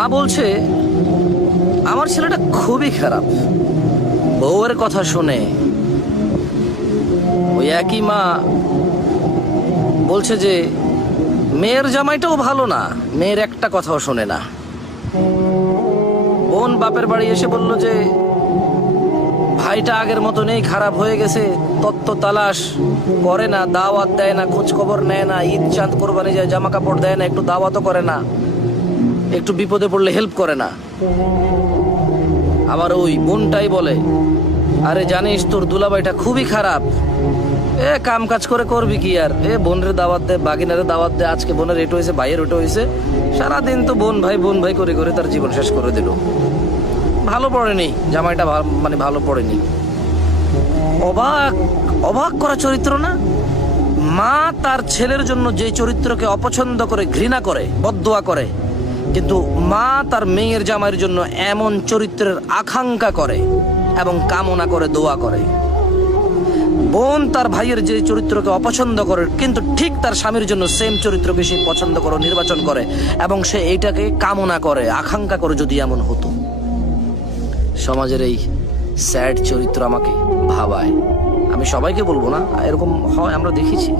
মা বলছে, আমার ছেলেটা খুবই খারাপ। বউয়ের কথা শুনে ওই একই মা বলছে যে, মেয়ের জামাইটাও ভালো না, মেয়ের একটা কথাও শোনে না। বোন বাপের বাড়ি এসে বলল যে, ভাইটা আগের মতো নেই খারাপ হয়ে গেছে, তত্ত্ব তালাশ, করে না, দাওয়াত দেয় না খোঁজ খবর নেয় না, ঈদ চাঁদ কোরবানি যায় জামা কাপড় দেয় না, একটু দাওয়াতও করে না। একটু বিপদে পড়লে হেল্প করে না। আবার ওই বোনটাই বলে, আরে জানিস তোর দুলাভাইটা খুবই খারাপ। এ কাম কাজ করে করবি কি আর? এ বোনের দাওয়াত দে, বাগিনারে দাওয়াত দে, আজকে বোনের এটো হয়েছে, ভাইয়ের ওটো হয়েছে। সারাদিন তো বোন ভাই বোন ভাই করে করে তার জীবন শেষ করে দিল। ভালো পড়েনি, জামাইটা মানে ভালো পড়েনি। অবাক অবাক করা চরিত্র না? মা তার ছেলের জন্য যে চরিত্রকে অপছন্দ করে, ঘৃণা করে বদুয়া করে কিন্তু মা তার মেয়ের জামাইয়ের জন্য এমন চরিত্রের আকাঙ্ক্ষা করে এবং কামনা করে, দোয়া করে। বোন তার ভাইয়ের যে চরিত্রকে অপছন্দ করে, কিন্তু ঠিক তার স্বামীর জন্য সেম চরিত্রকে সে পছন্দ করে, নির্বাচন করে এবং সে এইটাকে কামনা করে, আকাঙ্ক্ষা করে যদি এমন হতো। সমাজের এই স্যাড চরিত্র আমাকে ভাবায়। আমি সবাইকে বলব না, এরকম হয়, আমরা দেখেছি।